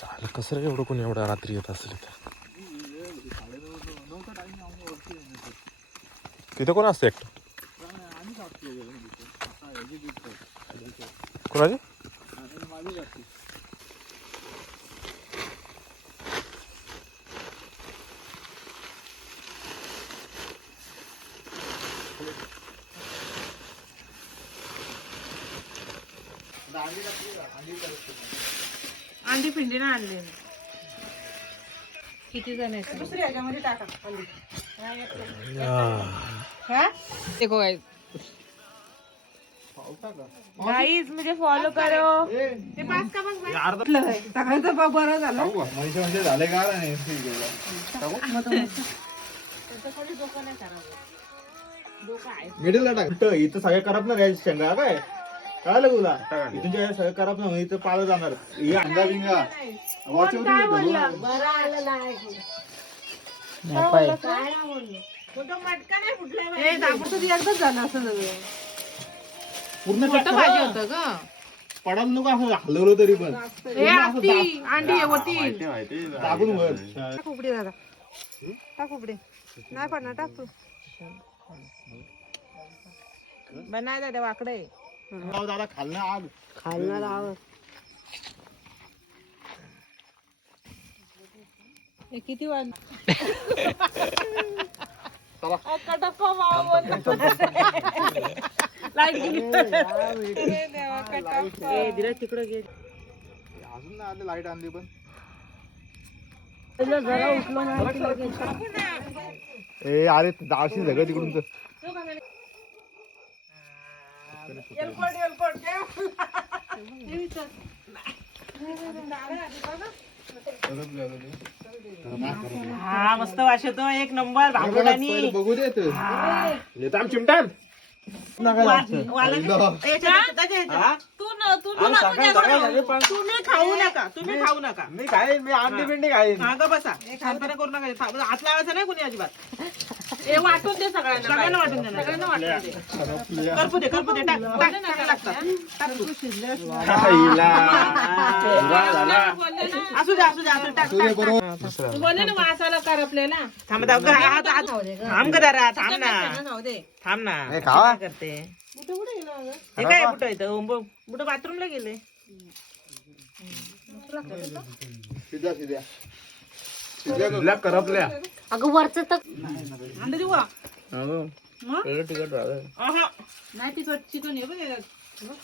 चाल कसं रे एवढं कोणी एवढ्या रात्री येत असेल इथं. तिथं कोण असतं एकटं कोणाची अंडी पिंडी ना आणले किती जण आहेत दुसरी ह्याच्यामध्ये टाका अंडी देखो गाईज मुझे फॉलो करो ते पास का बघ सगळ्यांचं बरं झालं म्हणजे झाले का नाही मिडलला टाक इथं सगळं करप ना रे शेंगा काय कळलं तुला इथून जे सगळं करप ना इथं पाळलं जाणार हे अंगा बिंगा पूर्ण भाजी होतं ग पडाल नको असं हलवलं तरी पण अंडी होती टाकून वर टाक उघडी दादा टाक उघडी नाही पडणार टाक तू बनाय दादा वाकडे दादा खालना आग खालणार आव किती वाज तिकडे गे अजून ना आले लाईट आणली पण ए अरे दाशी सगळं तिकडून हा मस्त वास येतो एक नंबर भांगुडानी बघू देत येताम चिमटान तू खाऊ नका तुम्ही खाऊ नका मी खाईन मी अंडी बिंडी खाईन मागं बसा शांतपणे करू नका हात लावायचा नाही कुणी अजिबात हे वाटून दे सगळ्यांना वाटून दे सगळ्यांना वाटून दे करपू दे टाक लागतात असू दे टाक बोलले ना वासाला कर आपल्याला थांब थांब गदारा थांब ना करते हे काय बुट येतं बुट बाथरूमला गेले सिध्या करपल्या अगं वरचं तर अंडे देऊ का? तिकट नाही तिकट चिकन आहे बघ